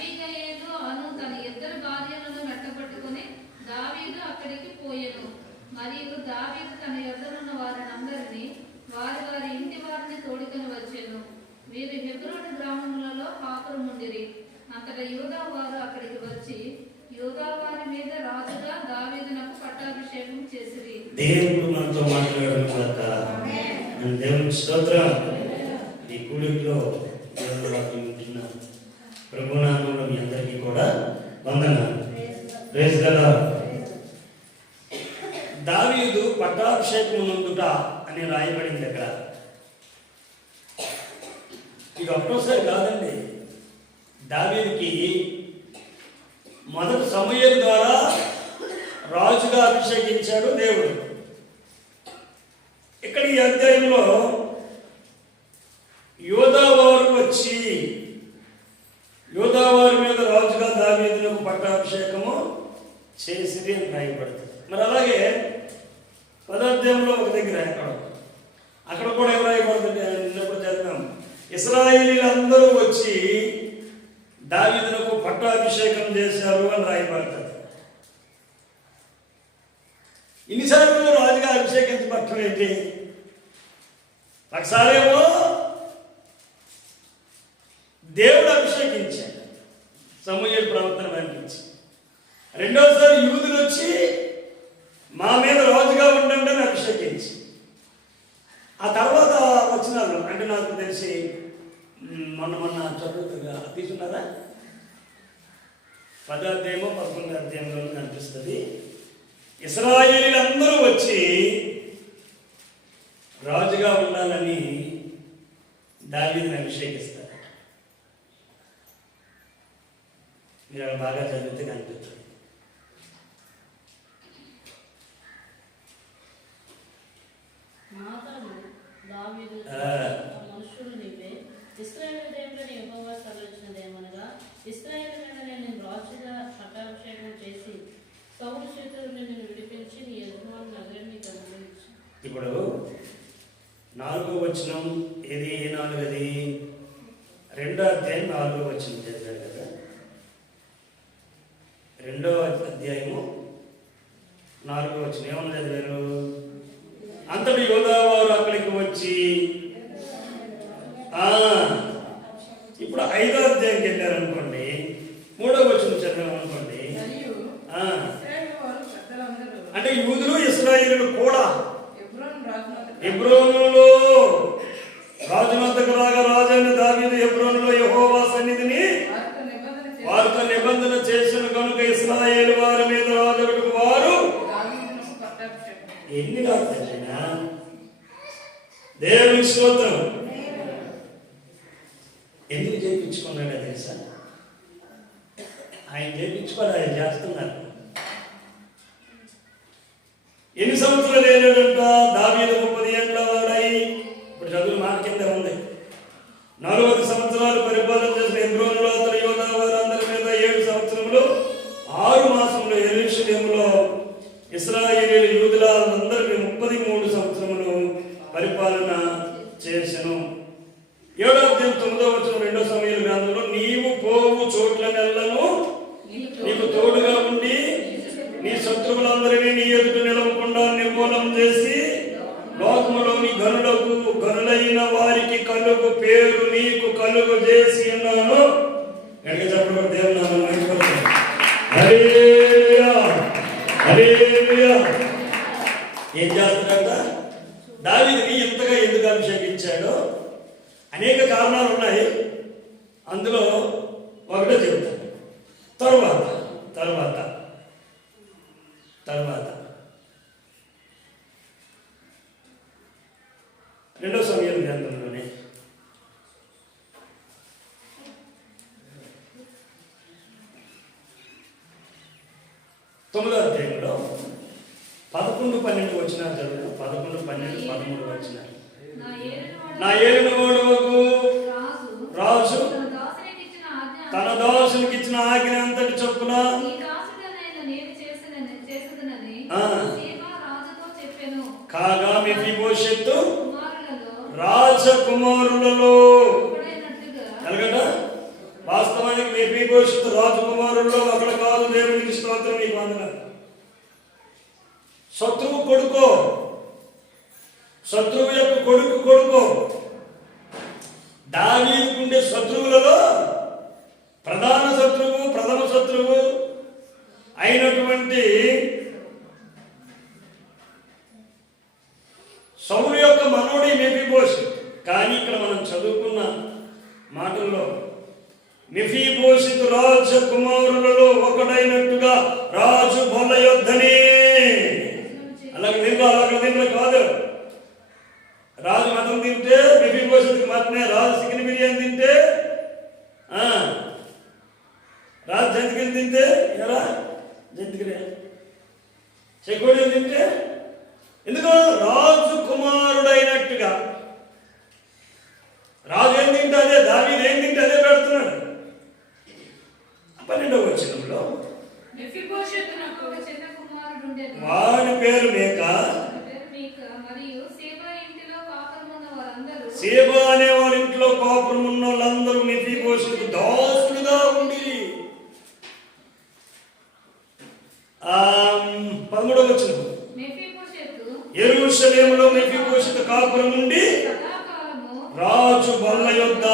అబీగయీలు అను తన ఇద్దరు భార్యలను వెంటబెట్టుకుని దావీదు అక్కడికి పోయెను. మరియు దావీదు తన యొద్దనున్న వారినందరినీ వారి వారి ఇంటి వారిని తోడుకొని వచ్చెను. వీరు హెబ్రోను గ్రామములలో కాపురముండిరి. అంతటా యూదా వారు అక్కడికి వచ్చి యూదా వారి మీద రాజుగా దావీదునకు పట్టాభిషేకం చేసిరి. దేవుడు మనతో మాట్లాడడం కాక దేవుని స్తోత్రం. ఈ కూడిలో దేవుని వాక్యం వింటున్న ప్రభునామంలో మీ అందరికీ కూడా వందనాలు. Praise the Lord. దావీదు పట్టాభిషేకం నొందుట అని రాయబడింది అక్కడ. ఇది ఒక్కసారి కాదండి. దావీదుకి మొదటి సమూయేలు ద్వారా రాజుగా అభిషేకించాడు దేవుడు. ఇక్కడ ఈ అధ్యాయంలో యోధావారు వచ్చి యోధావారి మీద రాజుగా దావీదులకు పట్టాభిషేకము చేసిరి అని రాయబడుతుంది. మరి అలాగే పదార్థంలో ఒక దగ్గర అక్కడ కూడా ఏం రాయబడుతుంది? నిన్నప్పుడు చదివాం. ఇశ్రాయేలీలందరూ వచ్చి దావీదులకు పట్టాభిషేకం చేశారు అని రాయబడుతుంది. ఇన్నిసార్లు రాజుగా అభిషేకించబట్టం ఏంటి? ఒకసారేమో దేవుడు అభిషేకించాడు సమూయేలు ప్రవర్తన పంపించి, రెండోసారి యూదులు వచ్చి మా మీద రాజుగా ఉండండి అని అభిషేకించి, ఆ తర్వాత వచ్చినారు. అంటే నాకు తెలిసి మొన్న చదువుతుగా తీసుకున్నారా 10వ అధ్యాయమో 11వ అధ్యాయంలో కనిపిస్తుంది. ఇశ్రాయేలీలందరూ వచ్చి రాజుగా ఉండాలని దావీదుని అభిషేకిస్తారు. మీరు అక్కడ బాగా చదివితే కనిపిస్తుంది. మనుషులు నీవే ఇశ్రాయేలు దేవుడైన యెహోవా సెలవిచ్చినదేమనగా, ఇశ్రాయేలు మీద నేను రాజుగా పట్టాభిషేకం చేసి సౌలు చేతుల నుండి నిన్ను విడిపించి నీ యజమాని నగరం నీకు అనుగ్రహించి. ఇప్పుడు 4వ వచనం ఇది 4ది 2వ అధ్యాయం 4వ వచనం చదివారు కదా. 2వ అధ్యాయము 4వ వచనం ఏమన్నా చదివారు? అంతటి యోధావారు అక్కడికి వచ్చి ఇప్పుడు 5వ అధ్యాయంకి వెళ్ళారు అనుకోండి, 3వ వచనం చదివాం అనుకోండి. అంటే యూదులు ఇశ్రాయేలులు కూడా హెబ్రోనులో రాజునొద్దకు రాగా రాజైన దావీదు హెబ్రోనులో యెహోవా సన్నిధిని వారితో నిబంధన చేసిన కనుక ఇశ్రాయేలు వారి మీద రాజుకు వారు ఎన్ని రాజైనా దేవుని స్తోత్రం. ఎందుకు చేయించుకున్నాడో తెలుసా? ఆయన చేయించుకోవాలి, ఆయన చేస్తున్నారు. ఎన్ని సంవత్సరాలు ఏళ్ళంట? దావీదు 30 ఏళ్ల వాడై, ఇప్పుడు చదువు మాట కింద ఉంది, 40 సంవత్సరాలు పరిపాలన చేసిన హెబ్రోనులో అతడు యోధా వారందరి మీద 7 సంవత్సరములు 6 మాసములు యెరూషలేములో ఇశ్రాయేలీయుల యూదులందరికీ 33 సంవత్సరములు పరిపాలన చేసెను. 7వ అధ్యాయం 9వ వచనం 2వ సమూయేలు గ్రంథంలో, నీవు పోవు చోట్లనెల్లను నీకు తోడుగా ఉండి నీ శత్రువులందరినీ నీ ఎదుట నిలవకుండా నిర్మూలం చేసి లోకములోని గనులైన వారికి కలుగు పేరు నీకు కలుగు చేసి ఉన్నాను. ఎడగ చెప్పడం దేవుని నామమున మహిమపరచండి. హల్లెలూయా, హల్లెలూయా. ఏం చేస్తున్నాడ? దావీదుని ఇంతగా ఎందుకు అభిషేకించాడో అనేక కారణాలు ఉన్నాయి. అందులో ఒకటే చెప్తాను. తరువాత 2వ సమూయేలు గ్రంథంలోనే 9వ అధ్యాయంలో 11, 12 వచనాలు చదువు. 11, 12, 13 వచనాలు. నా ఏలునవాడవగు రాజు తన దాసునికి ఇచ్చిన ఆజ్ఞ అంతటి చొప్పున కాగా మెఫీబోషెతు రాజకుమారులలో వాస్తవానికి మెఫీబోషెతు రాజకుమారుల్లో ఒకడు కాదు. దేవునికి స్తోత్రం. నీకు వందనాలు. శత్రువు కొడుకో, శత్రువు యొక్క కొడుకో. దావీదుకుండే శత్రువులలో ప్రధాన శత్రువు, ప్రథమ శత్రువు అయినటువంటి సౌలు యొక్క మనోడి మెఫీబోషెతు. కానీ ఇక్కడ మనం చదువుకున్న మాటల్లో మెఫీబోషెతు రాజకుమారులలో ఒకడైనట్టుగా రాజు బొల్ల యొద్దనే, అలాగే దీంట్లో కాదు. రాజు మతం తింటే మెఫీబోషెతుకి మాత్రమే, రాజు చికెన్ బిర్యానీ తింటే, రాజు జంతికలు తింటే ఎలా జంతికలే, చెకోడీలు తింటే ఎందుకు రాజు కుమారుడైనట్టుగా. రాజు ఏం తింటే అదే, దావీదు ఏం తింటే అదే పెడుతున్నాడు. 12వ వచనంలో మెఫీబోషెతునకు ఒక చిన్న కుమారుడు ఉండెను. వాడి పేరు మీక. మరియు సేబా ఇంటిలో కాపురమున్న వారందరూ, సేబా అనే వారి ఇంట్లో కాపురం ఉన్న వాళ్ళందరూ మెఫీబోషెతుకు దాసులుగా ఉండి. 13వ వచనం, యెరూషలేములో మెఫీబోషెతు కాపురం నుండి రాజు బల్ల యొద్ద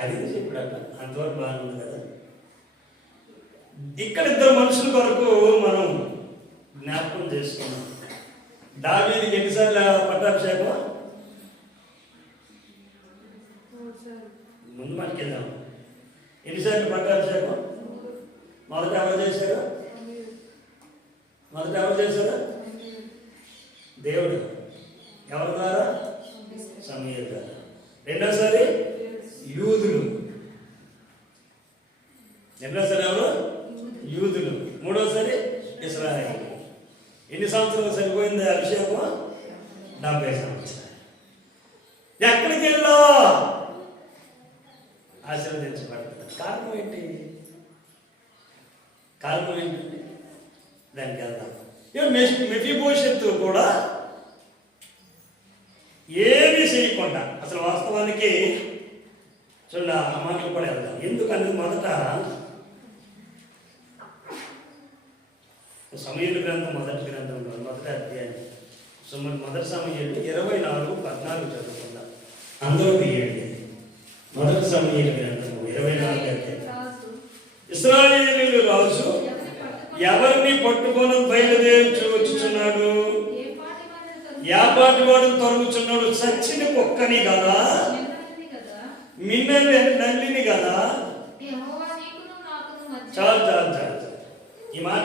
అది చెప్పాడు. అంతవరకు బాగుంది కదా. ఇక్కడ ఇద్దరు మనుషుల కొరకు మనం జ్ఞాపకం చేసుకున్నాం. దావీదుకి ఎన్నిసార్లు పట్టాభిషేకం? ముందు మనకి వెళ్దాం. ఎన్నిసార్లు పట్టాభిషేకం? మొదట ఎవరు చేశారు? దేవుడు. ఎవరి ద్వారా? సమూయేలు ద్వారా. రెండోసారి యూదులు. రెండోసారి ఎవరు? యూదులు. మూడోసారి ఇశ్రాయేలు. ఎన్ని సంవత్సరాలు సరిపోయింది అభిషేకం? 70 సంవత్సరాలు. ఎక్కడికి వెళ్ళా ఆశీర్వదించబడుతుంది. కారణం ఏంటి? దానికి వెళ్దాం. మెఫీబోషెతు కూడా ఏమీ చేయకుండా, అసలు వాస్తవానికి చూడండి ఆ మాటలు కూడా వెళ్దాం. ఎందుకనేది మొదట సమూయేలు గ్రంథం మొదటి గ్రంథంలో మొదటి అధ్యాయం మొదటి సమూయేలు 24:14 చదువుకుందాం. అందరూ తీయండి. మొదటి సమూయేలు గ్రంథం 24 అధ్యాయం. ఇశ్రాయేలీయుల రాజు ఎవరిని పట్టుకొని బయలుదేరి వచ్చుచున్నాడు? యాపాటి వాడిని తొలగుచున్నాడు. సచ్చిన కుక్కని కదా, మిన్నెలు నల్లిని కదా. చాలు. ఈ మాట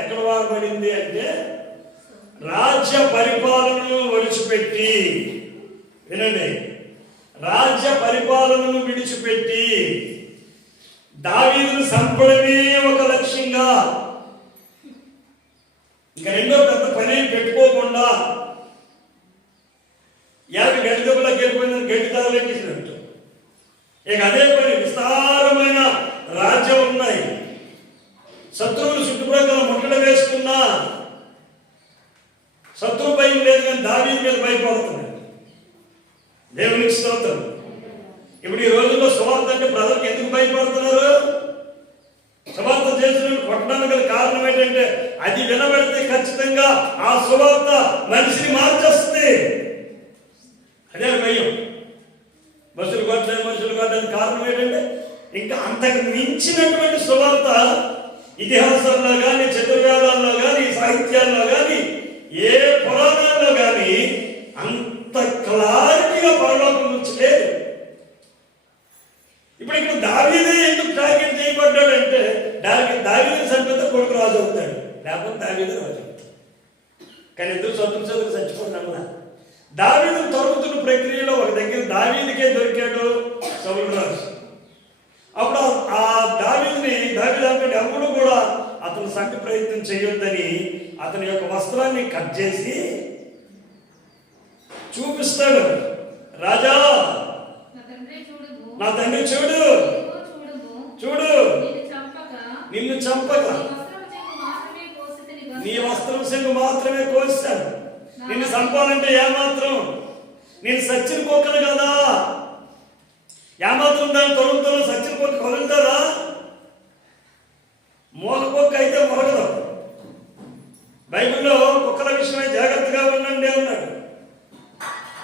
ఎక్కడ వాడబడింది అంటే, రాజ్య పరిపాలనను విడిచిపెట్టి, వినండి, రాజ్య పరిపాలనను విడిచిపెట్టి దావీదును చంపడమే ఒక లక్ష్యంగా, ఇంకా రెండో పెద్ద పని పెట్టుకోకుండా గడ్డి దెబ్బలకు వెళ్ళిపోయిందని గడ్డి తగలెక్కించినట్టు ఇక అదే పని. విస్తారమైన రాజ్యం ఉన్నాయి, శత్రువులు చుట్టుప్రక్కల ముట్టడ వేసుకున్నా శత్రు భయం లేదు, కానీ దావీదు మీద భయపడుతున్నాడు. దేవునికి స్తోత్రం. ఇప్పుడు ఈ రోజుల్లో సువార్త అంటే ప్రజలకు ఎందుకు భయపడుతున్నారు? సువార్త చేసిన కొట్టడానికి గల కారణం ఏంటంటే, అది వినబడితే ఖచ్చితంగా ఆ సువార్త మనిషిని మార్చేస్తుంది. అదే భయం. మనుషులు కొట్టడానికి కారణం ఏంటంటే, ఇంకా అంతకు మించినటువంటి సువార్త ఇతిహాసాల్లో కానీ, చతుర్వేదాల్లో కానీ, సాహిత్యాల్లో కానీ, ఏ పురాణాల్లో కానీ అంత క్లారిటీగా పరలోకం నుంచి లేదు. ఇప్పుడు ఇక్కడ దావీదే ఎందుకు టార్గెట్ చేయబడ్డాడంటే, దావీదు చనిపోతే కొడుకు రాజు అవుతాడు, లేకపోతే దావీదే రాజు అవుతాడు. కానీ ఎందుకు చదువు చచ్చిపోయినా దావీదు తరుగుతున్న ప్రక్రియలో ఒక దగ్గర దావీదుకే దొరికాడు సౌలు రాజు. అప్పుడు ఆ దావీదు అంటే ఎవరు కూడా అతను సంటి ప్రయత్నం చేయొద్దని అతని యొక్క వస్త్రాన్ని కట్ చేసి చూపిస్తాడు. రాజా, నా తండ్రి చూడు, నిన్ను చంపక నీ వస్త్రం చెంగు మాత్రమే కోసాను. నిన్ను చంపాలంటే ఏమాత్రం, నేను సచ్చిన కుక్కను కదా, ఏమాత్రం దాన్ని తొలుగుతున్న సచ్చిన కుక్క కదులుతుందా? మోగ కుక్క అయితే మొరగదు. బైబిల్లో కుక్కల విషయమై జాగ్రత్తగా ఉండండి అన్నాడు.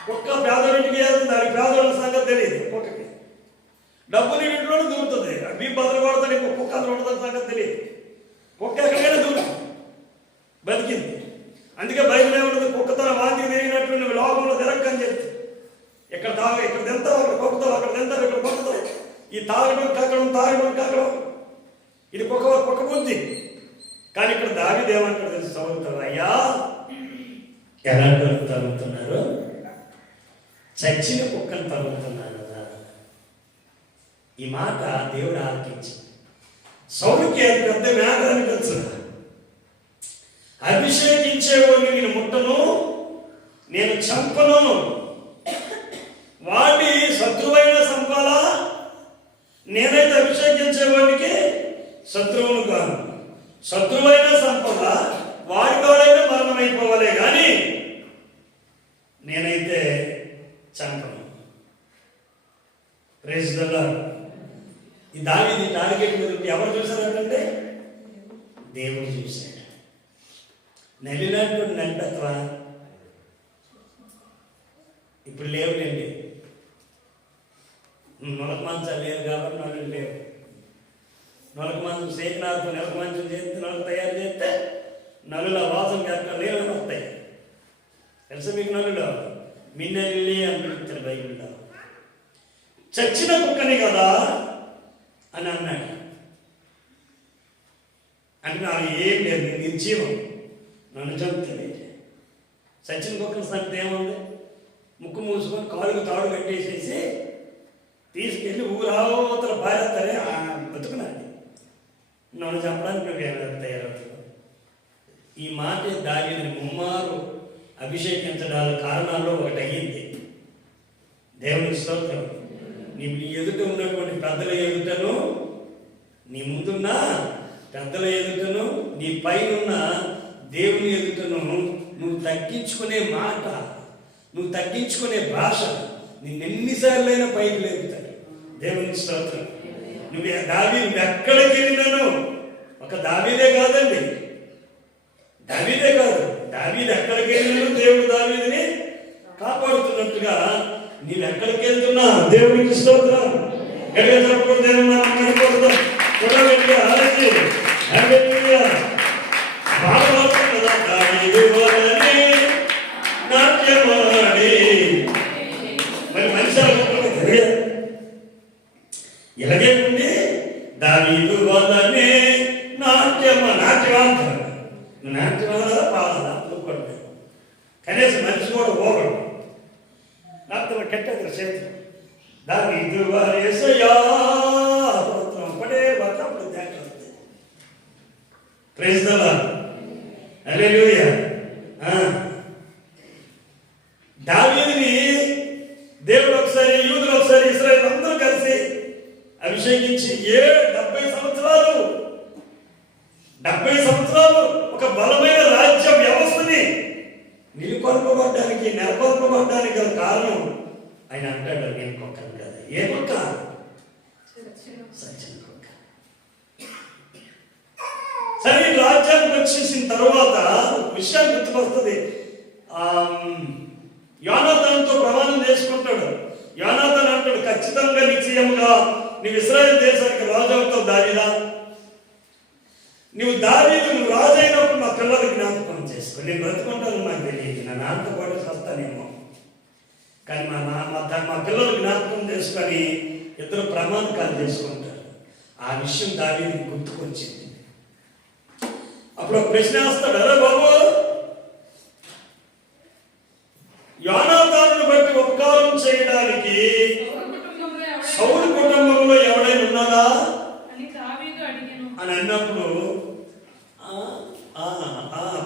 కుక్క పేదోడింటికి వెళ్తుంది, దానికి పేదోళ్ళ సంగతి తెలియదు. కుక్కకి డబ్బులు ఇంట్లో దూరుతుంది, మీ బదులు కొడతాడు, కుక్క అసలు ఉండదని సంగతి తెలియదు. కుక్క ఎక్కడికైనా దూరుతుంది, బతికింది. అందుకే బైబిల్ ఏముంటుంది, కుక్క తన వాంతికి తిరిగినట్లు నువ్వు లోకంలో తిరగని చెప్తుంది. ఇక్కడ ఇక్కడ తింటావు, అక్కడ కుక్కతావు, అక్కడ తింటావు, ఇక్కడ కుక్కతావు. ఈ తాగడం కాకడం ఇది కుక్క బుద్ధి. కానీ ఇక్కడ దావీదు ఏమంటాడు తెలుసు, చదువుతారు, అయ్యా ఎలాంటి తరుగుతున్నారు, చచ్చిన కుక్కను తరుగుతున్నారు కదా. ఈ మాట దేవుడు ఆలకించి సౌలుకి అది పెద్ద మేఘ అనిపించదు. అభిషేకించేవాడిని నేను ముట్టను, నేను చంపను, వాడిని శత్రువైన సంపాలా, నేనైతే అభిషేకించేవాడికి శత్రువును కాను. శత్రువైన సంపద వాడితోడైనా మరణం అయిపోవాలే కానీ నేనైతే చంపను. Praise the lord. ఈ దావీదు టార్గెట్ మీద ఎవరు చూశారంటే దేవుడు చూశాడు. నలినట్టు నడిపెత్తవా? ఇప్పుడు లేవులేండి, నొలక మంచాలు లేవు కాబట్టి నలులు లేవు. నొలక మంచం సేకనాథం నొలక మంచం చేస్తే నలుగు తయారు చేస్తే నలుల వాసన ఎక్కడ నీళ్ళు వస్తాయి తెలుసా మీకు? నలులో మిన్నెల్లి అని పిలుస్తారు బైబిల్లో. చచ్చిన కుక్కని కదా అని అన్నాడు. అంటే నాకు ఏం లేదు, నిర్జీవం, నన్ను చంపుతుంది. చచ్చిన కుక్కని సంగతి ఏముంది? ముక్కు మూసుకొని కాలుకు తాడు కట్టేసేసి తీసుకెళ్ళి ఊరావతల పారేస్తారే బతుకున్నాను. నన్ను చంపడానికి నువ్వు ఏమైనా తయారవుతున్నావు? ఈ మాట దావీదుని ముమ్మారు అభిషేకించడానికి కారణాల్లో ఒకటి అయ్యింది. దేవునికి స్తోత్రం. నీ ఎదుట ఉన్నటువంటి పెద్దల ఎదుటను, నీ ముందున్న పెద్దల ఎదుటను, నీ పైన దేవుని ఎదుటను నువ్వు తగ్గించుకునే మాట, నువ్వు తగ్గించుకునే భాష నిన్నెన్నిసార్లైనా పైకి లేపుతాడు. దేవునికి స్తోత్రం. దావీదు ఎక్కడికి వెళ్ళినాను, ఒక దావీదే కాదండి, దావీదే కాదు, దావీదు ఎక్కడికి వెళ్ళినాను దేవుడు దావీదుని కాపాడుతున్నట్టుగా నీవు ఎక్కడికి వెళ్తున్నా దేవునికి స్తోత్రం. ఎక్కడ మరి మనిషి ఇలాగే ఉంది. దావీదు వదనే నాట్యవాంత పాదాలు అనుకోండి. కనీసం మనిషి కూడా పోగడు. నాతో కెట్టదు చేతులు. దావీదు వారేసయ్యా ఒకటే వద్ద అప్పుడు దాంట్లో వస్తుంది. Praise the Lord. హల్లెలూయా. దావీదుని దేవుడు ఒకసారి, యూదులు ఒకసారి, ఇశ్రాయేలు అందరూ కలిసి అభిషేకించి 70 సంవత్సరాలు ఒక బలమైన రాజ్య వ్యవస్థని నెలకొల్పబడ్డానికి గల కారణం ఆయన అంటాడు, నేను కుక్కను కదా. ఏ కుక్క? సచిన కుక్క. సరే, రాజ్యానికి వచ్చేసిన తర్వాత విషయాన్ని గుర్తుకొస్తుంది. యోనాతానుతో ప్రమాణం చేసుకుంటాడు. యోనాతాను అంటాడు, ఖచ్చితంగా నిశ్చయముగా నీవు ఇశ్రాయేలు దేశానికి రాజు అవుతావు దావీదా. నువ్వు రాజు అయినప్పుడు నా పిల్లలకు జ్ఞాపకం చేసుకో. నేను బ్రతుకుంటాను నాకు తెలియదు, నా నాన్నతో పాటు వస్తానేమో, కానీ మా పిల్లలు జ్ఞాపకం చేసుకొని ఇద్దరు ప్రమాణకాలు చేసుకుంటారు. ఆ విషయం దావీదుకి గుర్తుకొచ్చింది. అప్పుడు ఒక ప్రశ్న వేస్తాడు, అరే బాబు, యోనాతానును బట్టి ఉపకారం చేయడానికి సౌలు కుటుంబంలో ఎవడైనా ఉన్నాడా అని అన్నప్పుడు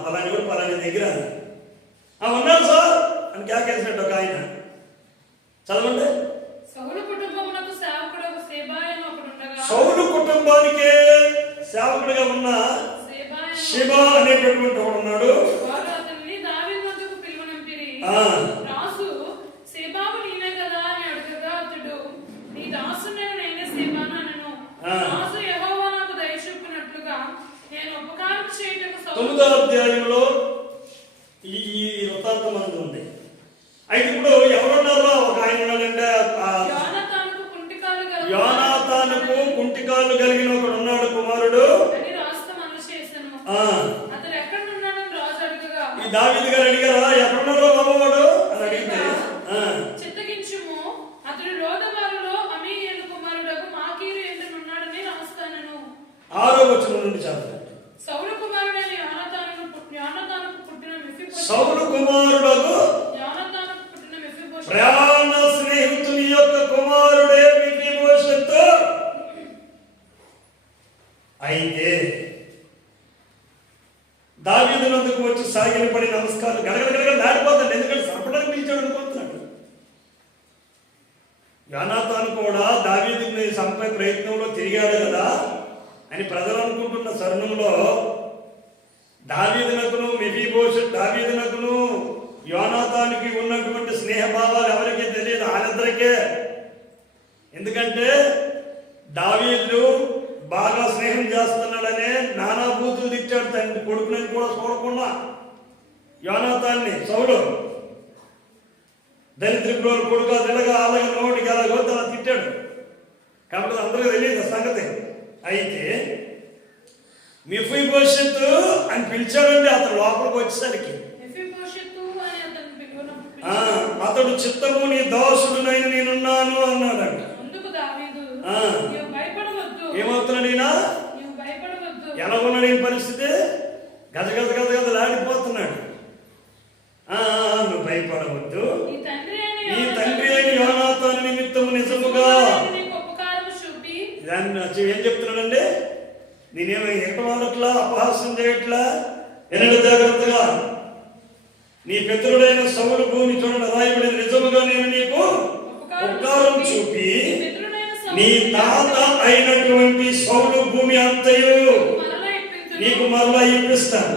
పలాని కూడా పలాని దగ్గర ఉన్నారు సార్ అని కేకేసినట్టు ఒక ఆయన. చదవండి. సౌలు కుటుంబానికే సేవకుడిగా ఉన్న షిబా అనేటటువంటి వాడు ఉన్నాడు. 9వ అధ్యాయంలో ఈ వృత్తాంతం అనేది ఉంది. అయితే ఇప్పుడు ఎవరున్నారో ఒక ఆయన ఉన్నాడంటే యోనాతానుకు కుంటికాలు కలిగిన ఒకడు ఉన్నాడు కుమారుడు. అతడు ఎక్కడ ఉన్నాడని రాజు అడగగా ఈ దావీదు గారు అడిగారా ఎక్కడున్నారో బాబువాడు అని అడిగితే చిత్తగించుము అతడు రోదబారులో అమీయేలు కుమారుడగు మాకీరు ఎందున్నాడని రాస్తానను. 6వ వచనం నుండి చదవండి. సౌలు కుమారుడైన యోనాతానుకు పుట్టిన మెఫీబోషెతు ప్రయాణ స్నేహితుని యొక్క కుమారుడే మెఫీబోషెతు. అయితే దావీదు నందుకు వచ్చి సాగిలపడి నమస్కారం గడగడగడగా దాడిపోతాడు. ఎందుకంటే సరపడానికి పిలిచాడు అనుకుంటున్నాడు. యోనాతాను కూడా దావీదుని చంపే ప్రయత్నంలో తిరిగాడు కదా అని ప్రజలు అనుకుంటున్న తరుణంలో దావీదునకును యోనాతానుకి ఉన్నటువంటి స్నేహభావాలు ఎవరికీ తెలియదు, వాళ్ళిద్దరికే. ఎందుకంటే దావీదు బాగా స్నేహం చేస్తున్నాడనే నానా బూతులు తిట్టాడు తండ్రి కొడుకునని కూడా చూడకుండా యోనాతాన్ని. సౌలు దరిద్ర కొడుకు తినగా అలాగే నోటికి అలాగో అలా తిట్టాడు కాబట్టి అందరికీ తెలియదు సంగతి. అయితే మెఫీబోషెతు అని పిలిచాడండి. అతను లోపలికి వచ్చేసరికి అతడు చిత్తము నీ దాసుడునైన నేనున్నాను అన్నాడంట. ఏమవుతున్నాడు ఈయన? ఎలా ఉన్నాడు ఈ పరిస్థితి? గజగజలాడిపోతున్నాడు. నువ్వు భయపడవద్దు, నీ తండ్రి అయిన యోనాతాను నిమిత్తము నిజముగా ఏం చెప్తున్నాడండి? నేనేమో ఎక్కవాళ్ళట్లా అపహాస్యం చేయట్లా, ఎన్నడ జాగ్రత్తగా నీ పితరుడైన సౌలు భూమి చూడండి రాయబడిన నిజముగా నేను నీకు ఉపకారం చూపి నీ తాత అయినటువంటి సౌలు భూమి అంతయు నీకు మరలా ఇప్పిస్తాను.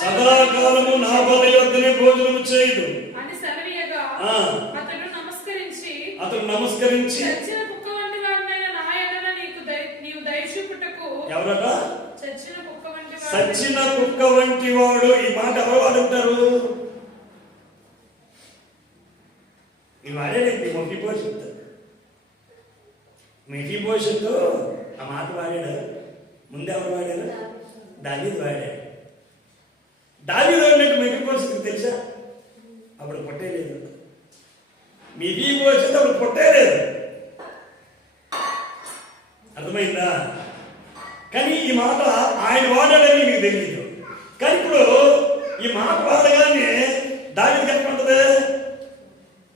సదాకాలము నా బల యొద్దనే భోజనము చేయదు. అతడు నమస్కరించి ఎవరట? సచ్చిన కుక్క వంటి వాడు. ఈ మాట ఎవరు వాడుంటారు? ఈ వాడేనండి మెఫీబోషెతు ఆ మాట వాడాడు. ముందు ఎవరు వాడారు? దావీదు వాడాడు. దావీదు అన్నట్టు మెఫీబోషెతుకు తెలుసా? అప్పుడు పుట్టేలేదు. మెఫీబోషెతు అప్పుడు పుట్టేలేదు. అర్థమైందా? కానీ ఈ మాట ఆయన వాడాడని మీకు తెలియదు. కానీ ఇప్పుడు ఈ మాట వాడగానే దావీదుకి ఎక్కడ ఉంటుంది?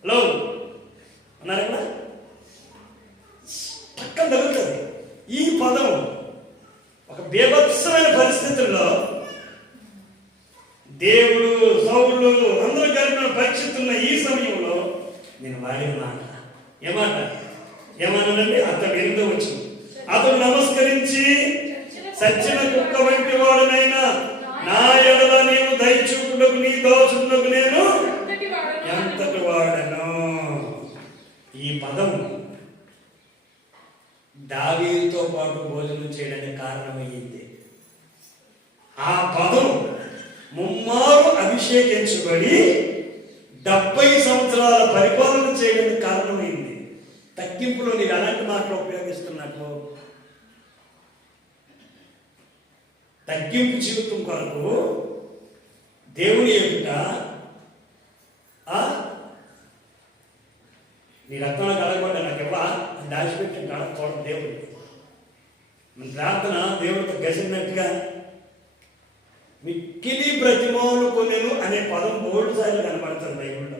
హలో అన్నారు ఎక్కడ? పక్కన తగులుతుంది. ఈ పదం ఒక బీభత్సమైన పరిస్థితుల్లో దేవుడు సౌలు అందరూ కలిపిన పరిస్థితున్న ఈ సమయంలో నేను వాడిన మాట ఏమన్నానండి? అతడు ఎందుకు వచ్చి అతడు నమస్కరించి సచ్చిన కుక్క వంటి వాడునైనా నా ఎడల నీవు దయచూపుటకు నీ దోషులకు నేను ఎంతటి వాడను. ఈ పదం దావీదుతో పాటు భోజనం చేయడానికి కారణమయ్యింది. ఆ పదం ముమ్మారు అభిషేకించబడి 70 సంవత్సరాల పరిపాలన చేయడానికి కారణమైంది. తగ్గింపులో నీకు అలాంటి మాటలు ఉపయోగిస్తున్నట్టు తగ్గింపు జీవితం కొరకు దేవుని ఎదుట నీ రక్తంలో కలగకుండా నాకు ఇవ్వా దాచిపెట్టి కలగకూడదు. దేవుడు మన ప్రార్థన దేవుడితో గసినట్టుగా మిక్కిలి బ్రతిమాలు కొనేను అనే పదం 3 సార్లు కనబడుతుంది బైబిల్లో.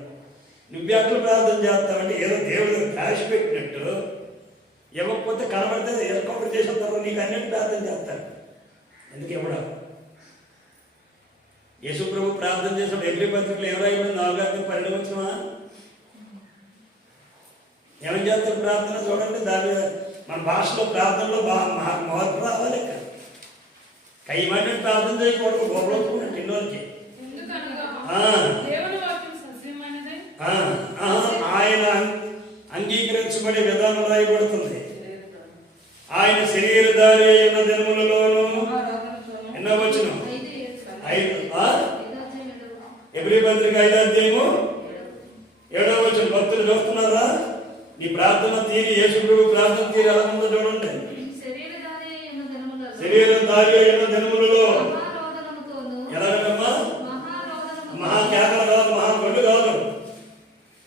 నువ్వు ఎట్లా ప్రార్థన చేస్తావంటే ఏదో దేవుడు దాచిపెట్టినట్టు ఇవ్వకపోతే కనబడితే ఎక్కడ చేసిన తర్వాత నీకు అన్నిటి ప్రార్థన చేస్తాడు. ఎందుకు ఇవ్వడా? యేసు ప్రభు ప్రార్థన చేసినప్పుడు ఎబ్రీ పత్రికలు ఎవరైనా 4:12 వచ్చినా ఏమని చేస్తారు ప్రార్థన? చూడండి, దాని మన భాషలో ప్రార్థనలో మార్పు రావాలి. కైమాట ప్రార్థన చేయకూడదు, గొప్పకున్నట్టు ఇన్నోళ్ళకి. ఆయన అంగీకరించబడే విధానం రాయబడుతుంది. ఆయన శరీరధారి అయిన దినములలోను ఎన్నో వచనం 5:7. ఎబ్రీ పత్రిక 5:7 వచనం. భక్తులు చూస్తున్నారా? నీ ప్రార్థన తీరి, యేసు ప్రభు ప్రార్థన తీరి ఎలా ఉందో చూడండి. శరీరధారి అయిన దినములలో ఎలాగమ్మా? మహా కేకలు కాదు, మహా గొడ్డు కాదు,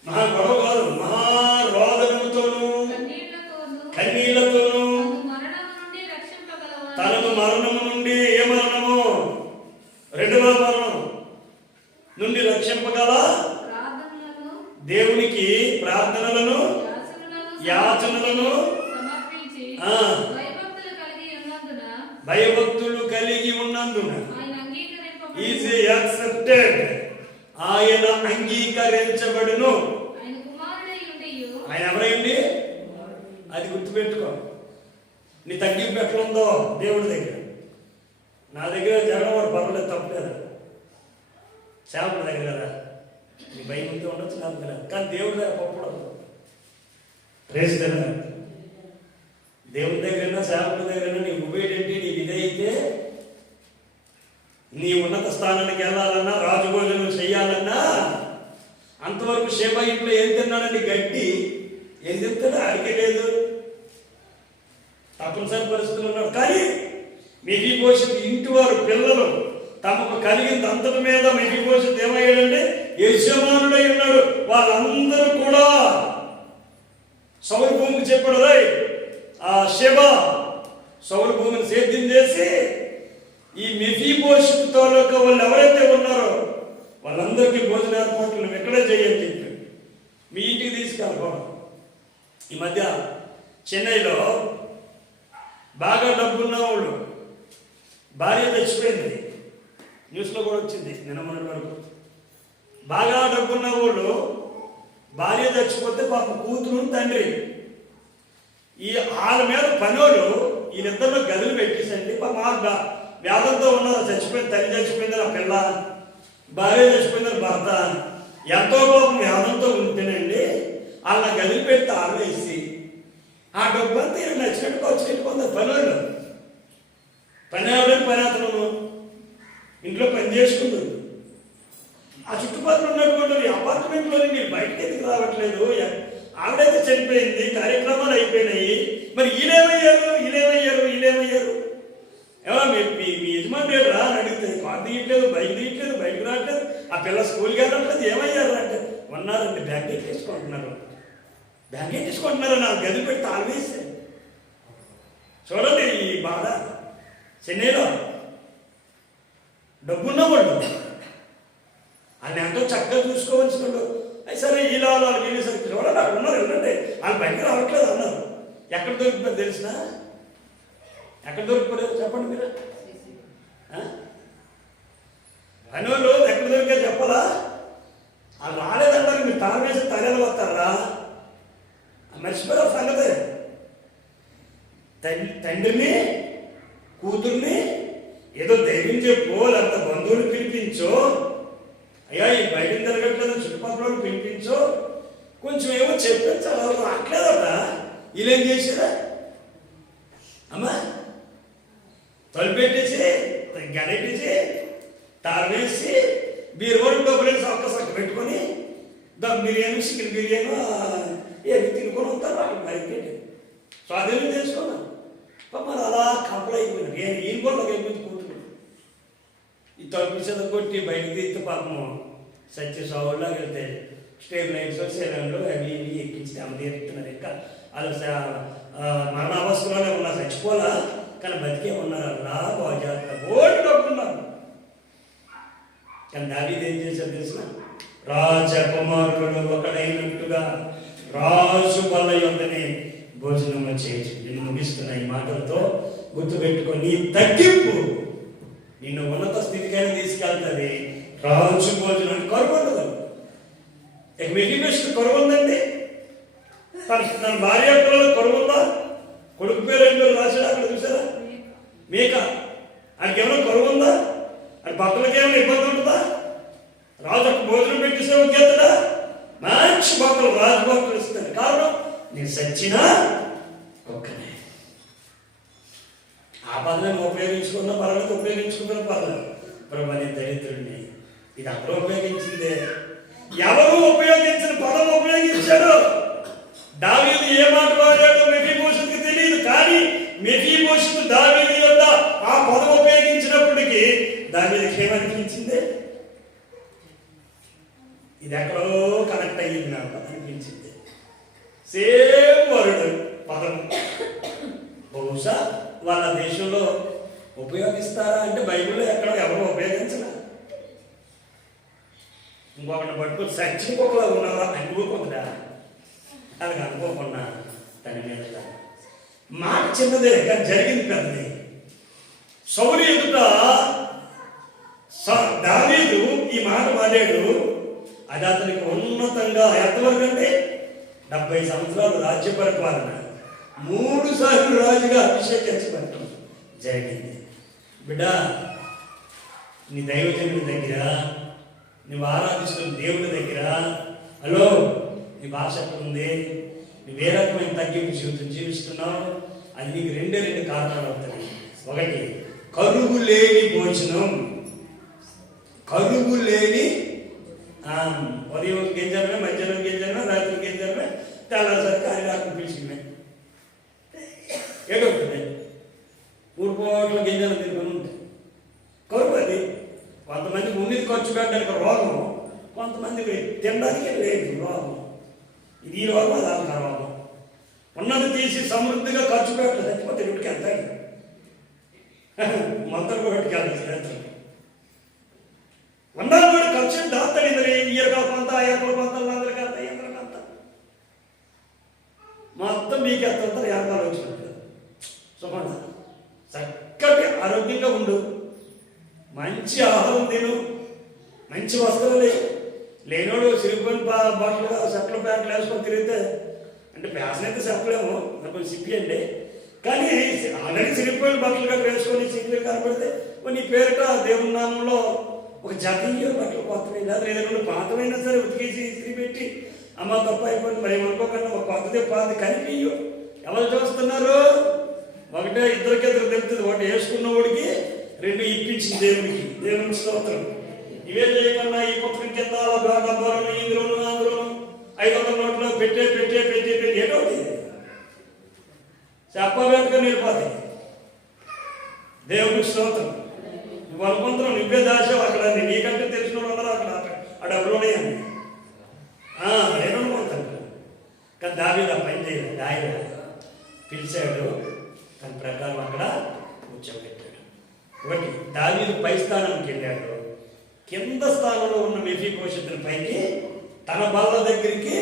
మహా గొడవ కాదు, మహారోదనముతోను కన్నీళ్లతోను తనకు మరణము నుండి, ఏ మరణము? రెండవ మరణం నుండి రక్షింపగల దేవునికి ప్రార్థనలను యాచనలను భయభక్తులు కలిగి ఉన్నందున ఈజ్ యాక్సెప్టెడ్, ఆయన అంగీకరించబడును. ఆయన ఎవరైంది? అది గుర్తుపెట్టుకో. నీ తగ్గింపు ఎట్లుందో దేవుడి దగ్గర. నా దగ్గర జగన్ పర్వాలేదు, తప్పలేదు. సేవకుడి దగ్గర కదా నీ భయం ఉంటే ఉండొచ్చు, నాకు తెలియదు. కానీ దేవుడి దగ్గర గొప్పడు. ప్రేస్ కదా, దేవుడి దగ్గర సేవకుడి దగ్గర నీ ఉబేడెంటి, నీ ఇదైతే నీ ఉన్నత స్థానానికి వెళ్ళాలన్నా, రాజభోజనం చెయ్యాలన్నా, అంతవరకు శేమ ఇంట్లో ఏం తిన్నాడని గడ్డి ఏం తింటాడు? ఆడికే లేదు, తప్పనిసరి పరిస్థితులు ఉన్నాడు. కానీ మెఫీబోషెతు ఇంటి వారు పిల్లలు తమకు కలిగింది అంతటి మీద మెఫీబోషెతు ఏమయ్యాడంటే యజమానుడై ఉన్నాడు. వాళ్ళందరూ కూడా సౌలు భూమికి చెప్పాడు, రై ఆ శివ సౌలు భూమిని సేద్యం చేసి ఈ మెఫీబోషెతుతో వాళ్ళు ఎవరైతే ఉన్నారో వాళ్ళందరికీ భోజన ఏర్పాట్లు నువ్వు ఎక్కడే చేయని చెప్పి మీ ఇంటికి తీసుకెళ్ళిపోవడం. ఈ మధ్య చెన్నైలో బాగా డబ్బున్న వాళ్ళు భార్య చచ్చిపోయింది, న్యూస్లో కూడా వచ్చింది నిన్న మొన్నటి వరకు. బాగా డబ్బున్న వాళ్ళు భార్య చచ్చిపోతే పాప కూతురు తండ్రి ఈ వాళ్ళ మీద పనోళ్ళు వీళ్ళిద్దరిలో గదులు పెట్టేసండి. పాప వ్యాధంతో ఉన్నారు, చచ్చిపోయింది, తల్లి చచ్చిపోయింది ఆ పిల్ల, భార్య చచ్చిపోయిందని భర్త, ఎంతో పాపం వ్యాధంతో ఉంటేనండి వాళ్ళ గదిలి పెడితే ఆవేసి ఆ డబ్బు అంతా వీళ్ళు నచ్చినట్టు ఖర్చు పెట్టుకుంది. పనోళ్ళు పని ఆవిడని పని అతను ఇంట్లో పని చేసుకుంటుంది. ఆ చుట్టుపక్కల ఉన్నటువంటి అపార్ట్మెంట్లోని మీరు బయటకి ఎందుకు రావట్లేదు? ఆవిడైతే చనిపోయింది, కార్యక్రమాలు అయిపోయినాయి, మరి వీళ్ళేమయ్యారు? ఏమన్నా మీ యజమాని రేపు రా అని అడిగితే కారు తీయట్లేదు, బైక్ తీయట్లేదు, బయటకు రావట్లేదు, ఆ పిల్ల స్కూల్కి వెళ్ళట్లేదు, ఏమయ్యారు అంటే ఉన్నారండి బ్యాంక్ తీసుకుంటున్నారు నాకు గది పెట్టి తాళవేస్తే. చూడండి ఈ బాధ. చెన్నైలో డబ్బున్నవాళ్ళు ఆయన ఎంతో చక్కగా చూసుకోవలసినాడు. అయి సరే ఇలా వాళ్ళకి వెళ్ళేసరికి చూడండి అక్కడ ఉన్నారు, వెళ్ళండి వాళ్ళు బయటకు రావట్లేదు అన్నారు. ఎక్కడ దొరికిపోయారు తెలిసిన? ఎక్కడ దొరికిపోయారు చెప్పండి మీరు? అని వాళ్ళు ఎక్కడ దొరికా చెప్పాలా? వాళ్ళు రాలేదంటారు, మీరు తాళవేసి తగలు వస్తారా? మర్చిపోయారు సంగతి. తండ్రిని కూతుర్ని ఏదో ధైర్యం చెప్పో, లేకపోతే బంధువులు పిలిపించో, అయ్యా ఈ బయట జరగట్లేదు చుట్టుపక్కల పిలిపించో, కొంచెం ఏమో చెప్పించాలి. వాళ్ళు రావట్లేదట. వీళ్ళేం చేశారా? అమ్మా తలుపెట్టేసి గడెట్టేసి తాళేసి బీరువాడు డబ్బులేసి ఒక్కసక్క పెట్టుకొని దమ్ బిర్యానీ, చికెన్ బిర్యానీ ఏమి తినుకొని ఉంటారు. వాటికి బయటకి స్వాధీనం చేసుకున్నాను. మరి అలా కంపలు అయిపోయినారు. ఈయన కూడా అయిపోయింది కూతురు. ఈ తలుపు చేత కొట్టి బయటకు తీస్తే పాపం సత్యసావుల్లాగా వెళ్తే స్టేట్ లైన్స్ సేలంలో అవి ఇవి ఎక్కించి అమ్మ తీరుతున్నారు. ఇంకా వాళ్ళు మరణావస్థలోనే ఉన్నారు, చచ్చిపోలా కానీ బతికే ఉన్నారు. అలా బాగు చేస్తారు, ఓటు డబ్బున్నారు. కానీ దావీదు ఏం చేశారు తెలిసిన? రాజకుమారుడు ఒకడైనట్టుగా రాజు వల్ల యొక్కని భోజనం చేయొచ్చు. నేను ముగిస్తున్న ఈ మాటలతో గుర్తుపెట్టుకొని తగ్గింపు నిన్ను ఉన్నత స్థితికైనా తీసుకెళ్తుంది. రాజు భోజనం కరువు ఉండదు. ఇక మెడికేషన్ కరువు ఉందండి. తన భార్య పిల్లలు కరువు ఉందా? కొడుకు పేరు ఏం పేరు రాశాడు అక్కడ చూసారా? మేక. ఆయనకి ఏమైనా కరువు ఉందా? ఆయన భక్తులకి ఏమైనా ఇబ్బంది ఉంటుందా? రాజు భోజనం పెట్టేసే ఒకేతడా? మంచి భక్తులు రాజభక్తులు ఇస్తారు. కారణం నేను సచ్చినా ఒక్కనే. ఆ పదవిని ఉపయోగించుకున్నా పర్వాలేదు, ఉపయోగించుకున్నా ఉపయోగించుకున్న పర్లేదు. ప్రభు నేను దరిద్రుడిని, ఇది అందరూ ఉపయోగించిందే. ఎవరు ఉపయోగించిన పదం ఉపయోగించాడు. దావీదు ఏ మాట వాడాడు మెఫీబోషెతుకు తెలియదు, కానీ మెఫీబోషెతు దావీదు యొక్క ఆ పదం ఉపయోగించినప్పటికీ దావీదుకి ఏమనిపించింది? ఇది ఎక్కడో కనెక్ట్ అయ్యింది నాకు అనిపించింది. సేమ్ వర్డ్ పదం. బహుశా వాళ్ళ దేశంలో ఉపయోగిస్తారా అంటే బైబిల్లో ఎక్కడ ఎవరు ఉపయోగించరా. ఇంకొకటి పట్టుకుని సచ్చిపోకలా ఉన్నారా అనుకోకుండా అది అనుకోకుండా దాని మీద మాట చిన్నదే కానీ జరిగింది పెద్దది. సౌలు ఎదుట దావీదు ఈ మాట వాడాడు. అది అతనికి ఉన్నతంగా ఎంతవరకు అంటే 70 సంవత్సరాలు రాజ్య పరిపాలన, 3 సార్లు రాజుగా అభిషేకించబడటం జరిగింది. బిడ్డ, నీ దైవజనుడి దగ్గర, నువ్వు ఆరాధిస్తున్న దేవుడి దగ్గర, హలో నీ భాష ఎక్కడ ఉంది, నువ్వు ఏ రకమైన తగ్గింపు జీవితం జీవిస్తున్నావు, అది నీకు రెండే 2 కారణాలు అవుతాయి. ఒకటి, కరువు లేని భోజనం. కరువు లేని ఉదయం గింజలమే, మధ్యాహ్నం గింజలమే, రాత్రి గింజలమే, తెల్లసరి కార్యక్రమం పిలిచిమే ఏడవుతుంది. 3 పూటల గింజలు తిరుగుతూ ఉంటాయి. కరువు అది. కొంతమందికి ఉన్నది ఖర్చు పెట్టడానికి రోగం, కొంతమందికి తినడానికి లేదు రోగం. ఇది ఈ రోగం, అది ఆ రోగం. ఉన్నది తీసి సమృద్ధిగా ఖర్చు పెట్టలేదు, చచ్చిపోతే ఇంటికి వెళ్తాయి. మొత్తం ఒకటికి వెళ్ళాలి. వందల కూడా ఖర్చు దాస్తాడు. ఇందులో ఇయర్గా కొంత, ఎక్కడ కొంత, అందరికి అంత, ఇంద్రకి అంత, మొత్తం మీకు ఎంత వస్తారు. వ్యాపారం వచ్చినట్టు సుమంట చక్కటి ఆరోగ్యంగా ఉండు, మంచి ఆహారం తిను, మంచి వస్త్రాలు లేనోడు సిరిపోయిన బట్టలు సెట్లు ప్యాంట్లు వేసుకొని తిరిగితే, అంటే ఫ్యాషన్ అయితే చెప్పలేము, కొంచెం సిప్పియండి, కానీ ఆల్రెడీ సిరిపోయిన బట్టలు కట్ట వేసుకొని సిగ్గులు కనపడితే నీ పేరిట దేవుని నామంలో ఒక జాతీయ బట్టలు కొత్తవి, లేదా ఏదైనా పాతమైనా సరే ఉతికేసి ఇస్త్రీ పెట్టి అమ్మ తప్ప అయిపోయింది మరి అనుకోకుండా ఒక కొత్తదే పాత కనిపించు. ఎవరు చూస్తున్నారు? ఒకటే ఇద్దరికిద్దరు తెలుస్తుంది. ఒకటి వేసుకున్న వాడికి, 2 ఇప్పించింది దేవుడికి. దేవునికి స్తోత్రం. ఇవే చేయకుండా ఈ పుస్తకం కింద డబ్బాలను ఇందులోను అందులోను 500 నోట్లో పెట్టే ఏటో చెప్పబెట్టుకొని వెళ్ళిపోతాయి. దేవునికి స్తోత్రం. నువ్వు అనుకుంటున్నావు నువ్వే దాచావు అక్కడ, నీకంటే తెలిసిన వాళ్ళు అందరూ అక్కడ ఆ డబ్బులు ఉన్నాయని ఏమనుకుంటాను. కానీ దావీదు ఆ పని చేయలేదు. ఆయన పిలిచాడు, దాని ప్రకారం అక్కడ కూర్చోబెట్టాడు. ఒకటి, దావీదు పై స్థానానికి వెళ్ళాడు. కింద స్థానంలో ఉన్న మెఫీబోషెతుని పైకి తన బల్ల దగ్గరికి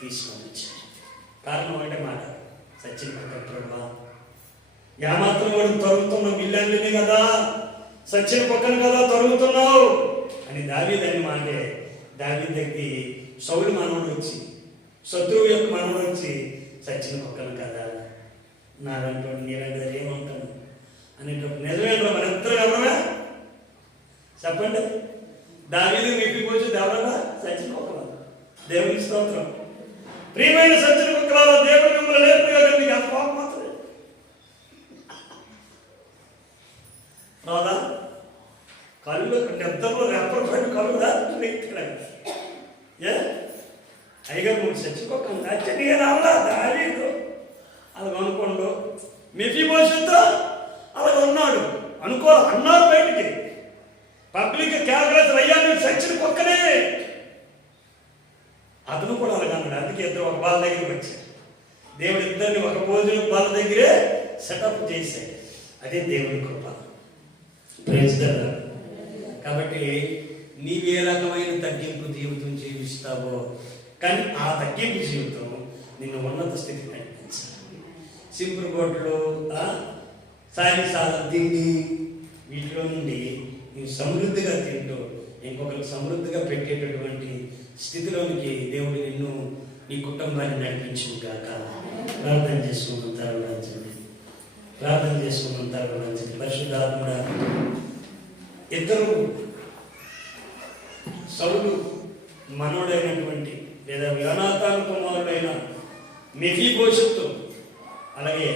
తీసుకొని వచ్చాడు. కారణం అంటే మాట సచిన్ పక్కన ఏమాత్రం వాడు తరుగుతున్నావు, ఇల్లండిని కదా సచిన పక్కన కదా తరుగుతున్నావు అని దావీదని మాటే. దావీదు దగ్గరికి సౌలు మనవుడు వచ్చి, శత్రువు యొక్క మనవుడు వచ్చి సచిన పక్కన కదా నాదంటూ నీరంటే ఏమంటాను అనేటప్పుడు నిజమేంటో మనిద్దరు ఎవరన్నా చెప్పండి. దావీదు మెప్పిపోయి ఎవరన్నా సచిన పక్కన. దేవునికి స్తోత్రం. ప్రియమైన సచిన పక్కల దేవుడు మిమ్మల్ని లేపుగా మీకు అంత కోపం మాత్రమే రాదా? కళ్ళు నిద్రలో రెప్పలు పడి కళ్ళు దాటుతున్నాయి. అయ్యగారు 3 చచ్చిపోకండి నచ్చనిగా రావాలా దావీదు అలాగ అనుకోండు. మెఫీబోషెతు అలాగ ఉన్నాడు అన్నారు బయటికి పబ్లిక్ క్యాబినెట్ అయ్యాను సచిన పక్కనే. అతను కూడా అలాగ అన్నాడు. అందుకే ఇద్దరు ఒక బాల దగ్గరికి వచ్చాడు. దేవుడు ఇద్దరిని ఒక భోజనం బాల దగ్గరే సెటప్ చేశాడు. అదే దేవుని కృప. కాబట్టి నీవే రకమైన తగ్గింపు జీవితం జీవిస్తావో, కానీ ఆ తగ్గింపు జీవితం నిన్ను ఉన్నత స్థితికి నడిపించాలి. సింపుల్ బోట్లు సాయం తిండి వీటిలో నుండి నీవు సమృద్ధిగా తింటూ ఇంకొకరికి సమృద్ధిగా పెట్టేటటువంటి స్థితిలోనికి దేవుడు నిన్ను నీ కుటుంబాన్ని నడిపించును గాక. ప్రార్థన చేసుకుంటారు రాజండి, ప్రార్థన చేసుకుంటారు రాజండి. పరిశుద్ధాత్మ ఇద్దరు సౌలు మనోడైనటువంటి లేదా యోనాతాను కుమారుడైన మెఫీబోషెతు అలాగే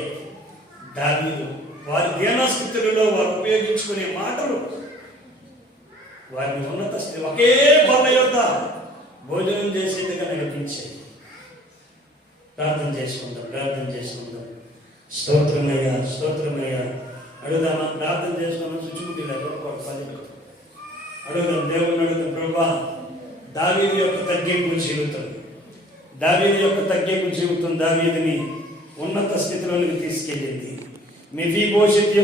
దావీదు వారి ధ్యానస్థితులలో వారు ఉపయోగించుకునే మాటలు వారిని ఉన్నత స్థితి ఒకే బల్ల యొక్క భోజనం చేసేదిగా నడిపించాయి. ప్రార్థన చేసుకుందాం. స్తోత్రమయ్యా అడుగుదామా? ప్రార్థన చేసుకున్నాం. చుట్టుకుంటే అడుగుదాం. దేవుని అడుగుదాం. ప్రభా, దావీదు యొక్క తగ్గింపు జీవితం దావీదుని ఉన్నత స్థితిలోనికి తీసుకెళ్ళింది. మెఫీబోషెత్